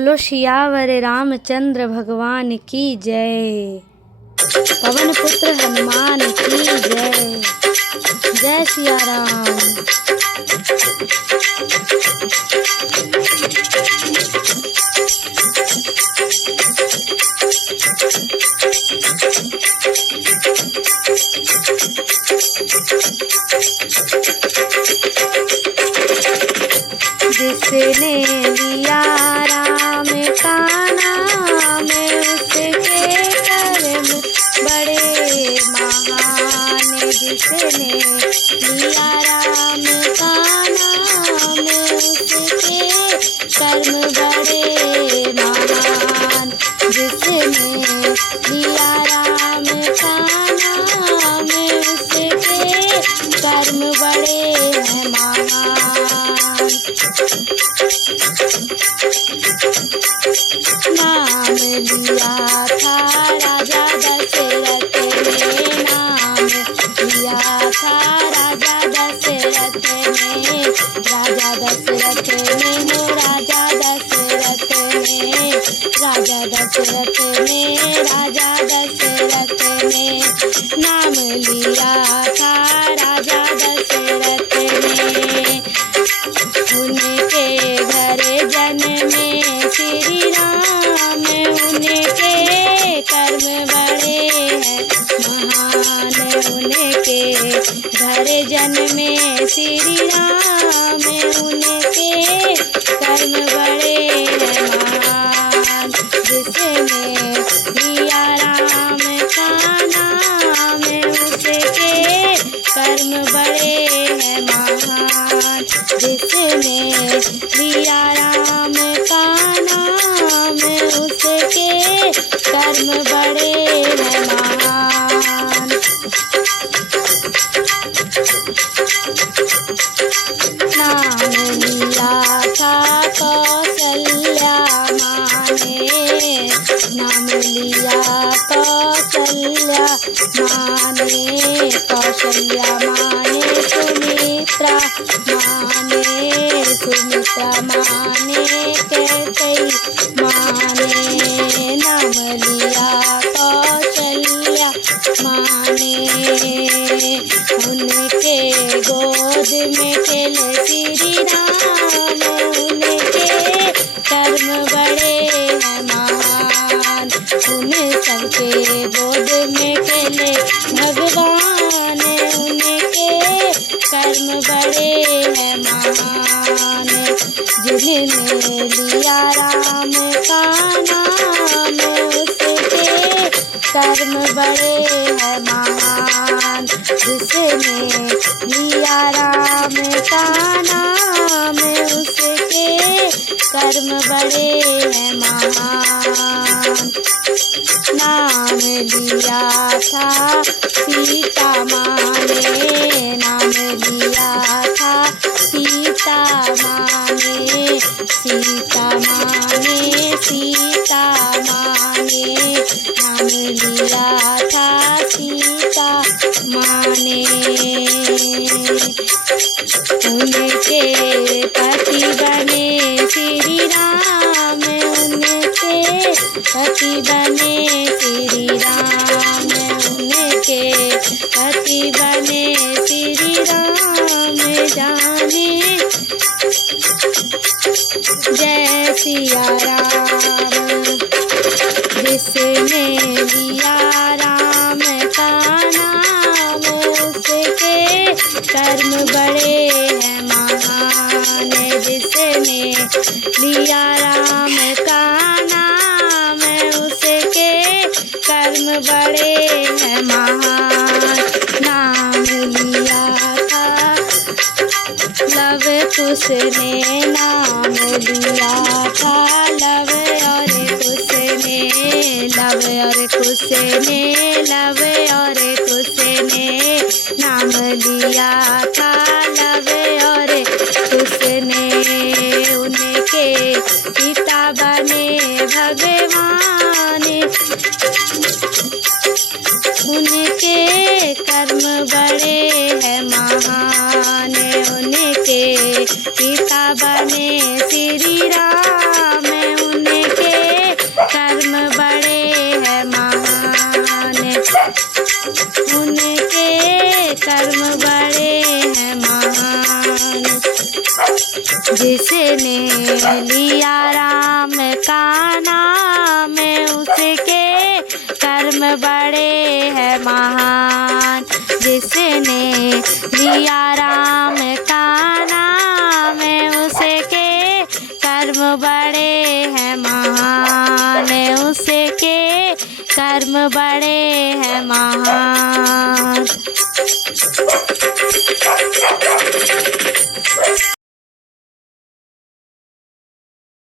बोलो सियावर रामचंद्र भगवान की जय। पवन पुत्र हनुमान की जय। जय सिया राम। जिसने लिया राम का नाम उसके कर्म बड़े महान। जिसने लिया राम का नाम उसके कर्म बड़े महान। जिसने लिया राम का नाम उसके कर्म बड़े हैं महान। नाम लिया था राजा दशरथ ने। नाम लिया था राजा दशरथ ने। राजा दशरथ ने हो राजा दशरथ ने। राजा दशरथ ने राजा दशरथ ने। नाम लिया था राजा दशरथ ने। उनके घर जन्मे श्री राम। उनके कर्म बड़े हैं महान। उनके घर जन्मे श्री राम। उनके कर्म बड़े हैं महान। जिसने लिया राम का नाम उसके कर्म बड़े हैं महान। जिसने लिया राम का नाम उसके कर्म बड़े हैं महान। नाम लिया था कौशल्या माँ ने। नाम लिया कौशल्या माँ ने। कौशल्या माँ ने सुमित्रा माँ ने। सुमित्रा माँ ने कैकेयी माँ ने। नाम लिया कौशल्या माँ ने। उनके गोद में खेले श्री राम। उनके कर्म बड़े हैं महान। उन सबके गोद में खेले भगवान। उनके कर्म बड़े हैं महान। जिन्होंने लिया राम का नाम उसके कर्म बड़े हैं महान। जिसने लिया राम का नाम उसके कर्म बड़े हैं महान। नाम लिया था सीता माँ ने। नाम लिया था सीता माँ ने। सीता माँ ने। सीता माँ ने। नाम लिया था सीता माँ ने। उनके पति बने श्री राम। उनके पति बने श्री राम। उनके पति बने श्री राम। जाने जय सिया राम। जिसने लिया राम का नाम उसके कर्म बड़े हैं महान। जिसने लिया राम का नाम उसके कर्म बड़े हैं महान। नाम लिया था लव कुश ने। नाम लिया था लव और कुश ने। लव और कुश ने। लव और कुश ने। नाम लिया था लव और कुश ने। उनके पिता बने भगवान। उनके कर्म बड़े हैं महान। उनके पिता बने श्री राम। उनके जिसने लिया राम का नाम उसके कर्म बड़े हैं महान। जिसने लिया राम का नाम उसके कर्म बड़े हैं महान। उसके कर्म बड़े हैं महान।